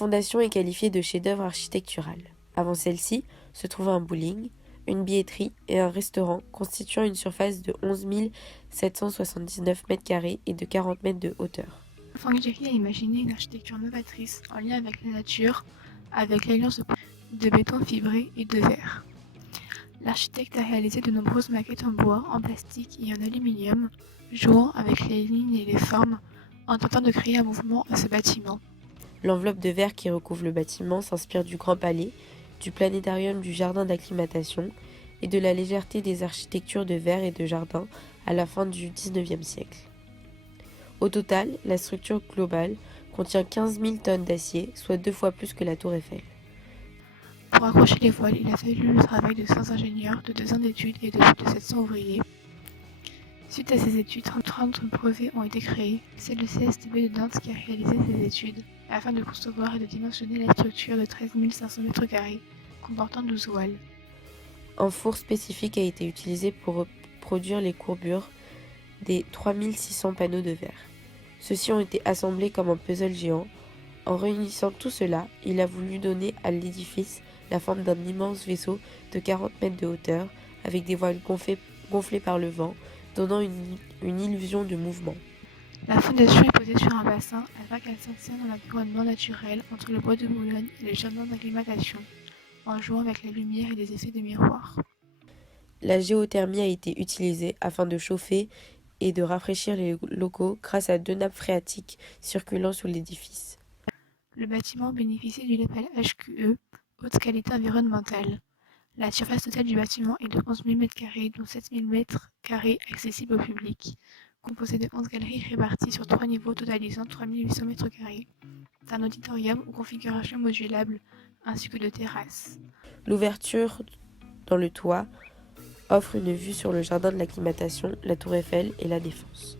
La fondation est qualifiée de chef-d'œuvre architectural. Avant celle-ci se trouvaient un bowling, une billetterie et un restaurant constituant une surface de 11 779 m² et de 40 mètres de hauteur. Frank Gehry a imaginé une architecture novatrice en lien avec la nature, avec l'alliance de béton fibré et de verre. L'architecte a réalisé de nombreuses maquettes en bois, en plastique et en aluminium, jouant avec les lignes et les formes, en tentant de créer un mouvement à ce bâtiment. L'enveloppe de verre qui recouvre le bâtiment s'inspire du Grand Palais, du planétarium du jardin d'acclimatation et de la légèreté des architectures de verre et de jardin à la fin du XIXe siècle. Au total, la structure globale contient 15 000 tonnes d'acier, soit 2 fois plus que la tour Eiffel. Pour accrocher les voiles, il a fallu le travail de 100 ingénieurs, de 2 ans d'études et de plus de 700 ouvriers. Suite à ces études, 30 brevets ont été créés. C'est le CSTB de Nantes qui a réalisé ces études, afin de concevoir et de dimensionner la structure de 13 500 m², comportant 12 voiles. Un four spécifique a été utilisé pour reproduire les courbures des 3600 panneaux de verre. Ceux-ci ont été assemblés comme un puzzle géant. En réunissant tout cela, il a voulu donner à l'édifice la forme d'un immense vaisseau de 40 mètres de hauteur, avec des voiles gonflées par le vent, donnant une illusion de mouvement. La fondation est posée sur un bassin afin qu'elle s'insère dans l'environnement naturel entre le bois de Boulogne et le jardin d'acclimatation, en jouant avec la lumière et des effets de miroir. La géothermie a été utilisée afin de chauffer et de rafraîchir les locaux grâce à 2 nappes phréatiques circulant sous l'édifice. Le bâtiment bénéficie du label HQE, haute qualité environnementale. La surface totale du bâtiment est de 11 000 m², dont 7 000 m² accessibles au public, composé de 11 galeries réparties sur 3 niveaux totalisant 3 800 m², d'un auditorium ou configuration modulable, ainsi que de terrasses. L'ouverture dans le toit offre une vue sur le jardin de l'acclimatation, la tour Eiffel et la Défense.